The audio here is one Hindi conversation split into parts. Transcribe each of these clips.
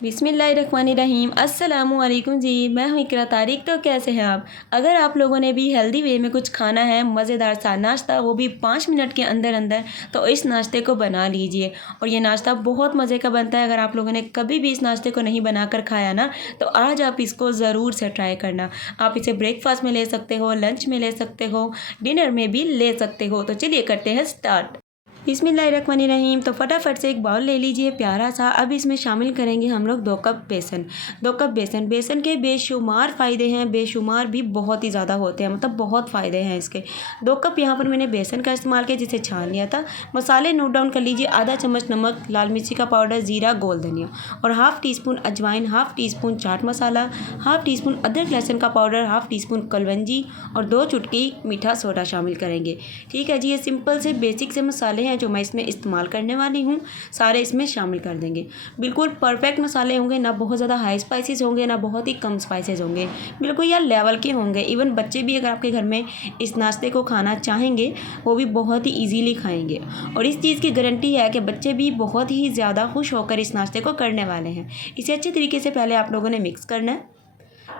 बिस्मिल्लाहिर्रहमानिर्रहीम अस्सलामुअलैकुम जी। मैं हूँ इकरा तारिक। तो कैसे हैं आप? अगर आप लोगों ने भी हेल्दी वे में कुछ खाना है, मज़ेदार सा नाश्ता, वो भी 5 मिनट के अंदर अंदर, तो इस नाश्ते को बना लीजिए। और ये नाश्ता बहुत मज़े का बनता है। अगर आप लोगों ने कभी भी इस नाश्ते को नहीं बनाकर खाया ना, तो आज आप इसको ज़रूर से ट्राई करना। आप इसे ब्रेकफास्ट में ले सकते हो, लंच में ले सकते हो, डिनर में भी ले सकते हो। तो चलिए करते हैं स्टार्ट। बिस्मिल्लाहिर्रहमानिर्रहीम। तो फटाफट से एक बाउल ले लीजिए प्यारा सा। अब इसमें शामिल करेंगे हम लोग 2 कप बेसन। 2 कप बेसन। बेसन के बेशुमार फ़ायदे हैं, बेशुमार भी बहुत ही ज़्यादा होते हैं, मतलब बहुत फ़ायदे हैं इसके। 2 कप यहाँ पर मैंने बेसन का इस्तेमाल किया, जिसे छान लिया था। मसाले नोट डाउन कर लीजिए। आधा चम्मच नमक, लाल मिर्ची का पाउडर, ज़ीरा, गोल धनिया और हाफ़ टी स्पून अजवाइन, half tea spoon chaat masala, half tea spoon अदरक लहसुन का powder, half tea spoon kalonji और 2 चुटकी मीठा सोडा शामिल करेंगे। ठीक है जी। ये सिंपल से बेसिक से मसाले हैं जो मैं इसमें इस्तेमाल करने वाली हूँ, सारे इसमें शामिल कर देंगे। बिल्कुल परफेक्ट मसाले होंगे, ना बहुत ज़्यादा हाई स्पाइसेस होंगे, ना बहुत ही कम स्पाइसेस होंगे, बिल्कुल यार लेवल के होंगे। इवन बच्चे भी अगर आपके घर में इस नाश्ते को खाना चाहेंगे, वो भी बहुत ही ईजीली खाएंगे। और इस चीज़ की गारंटी है कि बच्चे भी बहुत ही ज़्यादा खुश होकर इस नाश्ते को करने वाले हैं। इसे अच्छे तरीके से पहले आप लोगों ने मिक्स करना है।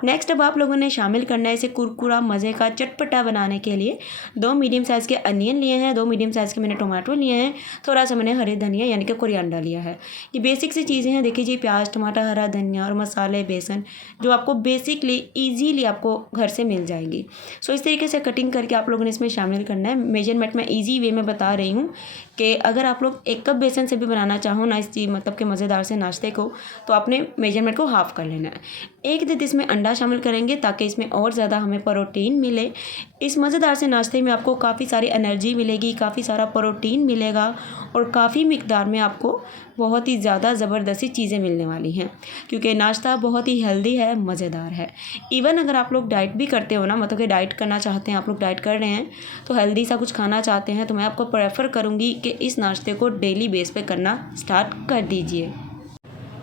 नेक्स्ट अब आप लोगों ने शामिल करना है इसे कुरकुरा मज़े का चटपटा बनाने के लिए 2 मीडियम साइज़ के अनियन लिए हैं, 2 मीडियम साइज़ के मैंने टमाटो लिए हैं, थोड़ा सा मैंने हरे धनिया यानी कि कोरिएंडर लिया है। ये बेसिक सी चीज़ें हैं। देखिए जी, प्याज, टमाटर, हरा धनिया और मसाले, बेसन, जो आपको बेसिकली ईजीली आपको घर से मिल जाएंगी। सो इस तरीके से कटिंग करके आप लोगों ने इसमें शामिल करना है। मेजरमेंट मैं ईजी वे में बता रही हूँ कि अगर आप लोग 1 कप बेसन से भी बनाना चाहो ना इस चीज़ मतलब कि मज़ेदार से नाश्ते को, तो आपने मेजरमेंट को हाफ़ कर लेना है। 1 अदद इसमें अंडा शामिल करेंगे ताकि इसमें और ज़्यादा हमें प्रोटीन मिले। इस मज़ेदार से नाश्ते में आपको काफ़ी सारी एनर्जी मिलेगी, काफ़ी सारा प्रोटीन मिलेगा और काफ़ी मिकदार में आपको बहुत ही ज़्यादा ज़बरदस्ती चीज़ें मिलने वाली हैं, क्योंकि नाश्ता बहुत ही हेल्दी है, मज़ेदार है। इवन अगर आप लोग डाइट भी करते हो ना, मतलब कि डाइट करना चाहते हैं, आप लोग डाइट कर रहे हैं तो हेल्दी सा कुछ खाना चाहते हैं, तो मैं आपको प्रेफर करूँगी कि इस नाश्ते को डेली बेस पे करना स्टार्ट कर दीजिए।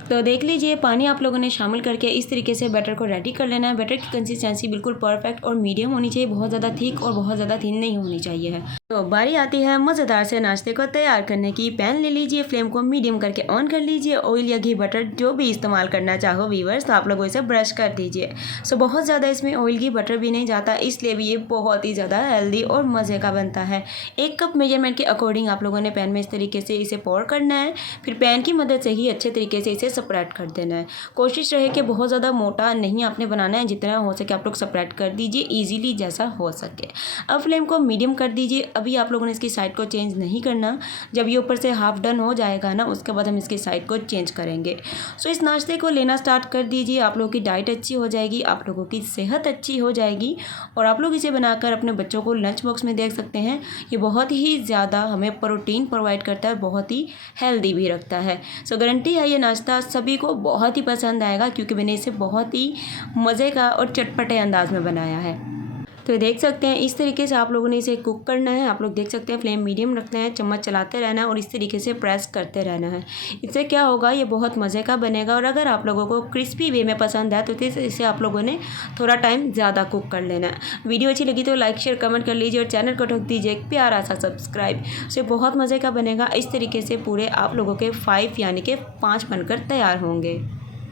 तो देख लीजिए, पानी आप लोगों ने शामिल करके इस तरीके से बैटर को रेडी कर लेना है। बैटर की कंसिस्टेंसी बिल्कुल परफेक्ट और मीडियम होनी चाहिए, बहुत ज़्यादा थिक और बहुत ज़्यादा थिन नहीं होनी चाहिए है। तो बारी आती है मज़ेदार से नाश्ते को तैयार करने की। पैन ले लीजिए, फ्लेम को मीडियम करके ऑन कर लीजिए। ऑयल या घी, बटर जो भी इस्तेमाल करना चाहो व्यूअर्स, तो आप लोग इसे ब्रश कर दीजिए। सो बहुत ज़्यादा इसमें ऑयल घी बटर भी नहीं जाता, इसलिए भी ये बहुत ही ज़्यादा हेल्दी और मज़े का बनता है। 1 कप मेजरमेंट के अकॉर्डिंग आप लोगों ने पैन में इस तरीके से इसे पोर करना है। फिर पैन की मदद से ही अच्छे तरीके से इसे सेपरेट कर देना है। कोशिश रहे कि बहुत ज़्यादा मोटा नहीं आपने बनाना है, जितना हो सके आप लोग सेपरेट कर दीजिए ईजीली जैसा हो सके। अब फ्लेम को मीडियम कर दीजिए। अभी आप लोगों ने इसकी साइड को चेंज नहीं करना। जब ये ऊपर से हाफ डन हो जाएगा ना, उसके बाद हम इसकी साइड को चेंज करेंगे। सो इस नाश्ते को लेना स्टार्ट कर दीजिए। आप लोगों की डाइट अच्छी हो जाएगी, आप लोगों की सेहत अच्छी हो जाएगी और आप लोग इसे बनाकर अपने बच्चों को लंच बॉक्स में देख सकते हैं। ये बहुत ही ज़्यादा हमें प्रोटीन प्रोवाइड करता है और बहुत ही हेल्दी भी रखता है। सो गारंटी है ये नाश्ता सभी को बहुत ही पसंद आएगा, क्योंकि मैंने इसे बहुत ही मज़े का और चटपटे अंदाज में बनाया है। तो ये देख सकते हैं, इस तरीके से आप लोगों ने इसे कुक करना है। आप लोग देख सकते हैं, फ्लेम मीडियम रखना है, चम्मच चलाते रहना है और इस तरीके से प्रेस करते रहना है। इससे क्या होगा, ये बहुत मज़े का बनेगा। और अगर आप लोगों को क्रिस्पी वे में पसंद है तो इसे आप लोगों ने थोड़ा टाइम ज़्यादा कुक कर लेना है। वीडियो अच्छी लगी तो लाइक शेयर कमेंट कर लीजिए और चैनल को ठोक दीजिए एक प्यारा सा सब्सक्राइब। इससे बहुत मज़े का बनेगा। इस तरीके से पूरे आप लोगों के 5 यानी कि 5 बनकर तैयार होंगे।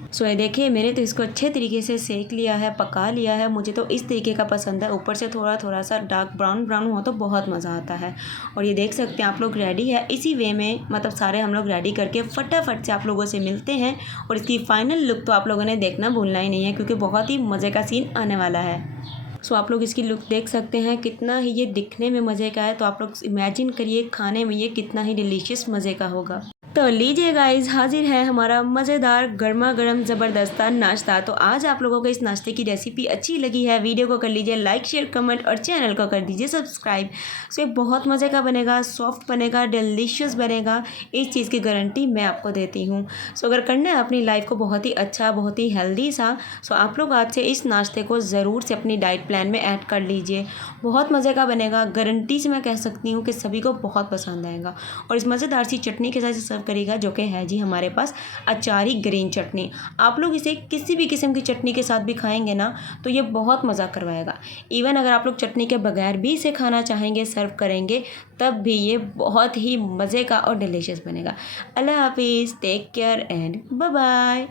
सो ये देखिए, मैंने तो इसको अच्छे तरीके से सेक लिया है, पका लिया है। मुझे तो इस तरीके का पसंद है, ऊपर से थोड़ा थोड़ा सा डार्क ब्राउन ब्राउन हो तो बहुत मज़ा आता है। और ये देख सकते हैं आप लोग रेडी है। इसी वे में मतलब सारे हम लोग रेडी करके फटाफट से आप लोगों से मिलते हैं। और इसकी फ़ाइनल लुक तो आप लोगों ने देखना भूलना ही नहीं है, क्योंकि बहुत ही मज़े का सीन आने वाला है। सो आप लोग इसकी लुक देख सकते हैं, कितना ही ये दिखने में मज़े का है। तो आप लोग इमेजिन करिए खाने में ये कितना ही डिलीशियस मज़े का होगा। तो लीजिए गाइस, हाजिर है हमारा मज़ेदार गर्मा गर्म ज़बरदस्त नाश्ता। तो आज आप लोगों को इस नाश्ते की रेसिपी अच्छी लगी है, वीडियो को कर लीजिए लाइक शेयर कमेंट और चैनल को कर दीजिए सब्सक्राइब। सो ये बहुत मज़े का बनेगा, सॉफ्ट बनेगा, डिलीशियस बनेगा, इस चीज़ की गारंटी मैं आपको देती हूँ। सो अगर करना है अपनी लाइफ को बहुत ही अच्छा, बहुत ही हेल्दी सा, सो आप लोग आज से इस नाश्ते को ज़रूर से अपनी डाइट प्लान में ऐड कर लीजिए। बहुत मज़े का बनेगा, गारंटी से मैं कह सकती हूँ कि सभी को बहुत पसंद आएगा। और इस मज़ेदार सी चटनी के साथ सर्व करेगा, जो कि है जी हमारे पास अचारी ग्रीन चटनी। आप लोग इसे किसी भी किस्म की चटनी के साथ भी खाएंगे ना, तो ये बहुत मज़ा करवाएगा। इवन अगर आप लोग चटनी के बगैर भी इसे खाना चाहेंगे, सर्व करेंगे, तब भी ये बहुत ही मज़े का और डिलीशियस बनेगा। अल्लाह हाफिज़, take care and bye bye.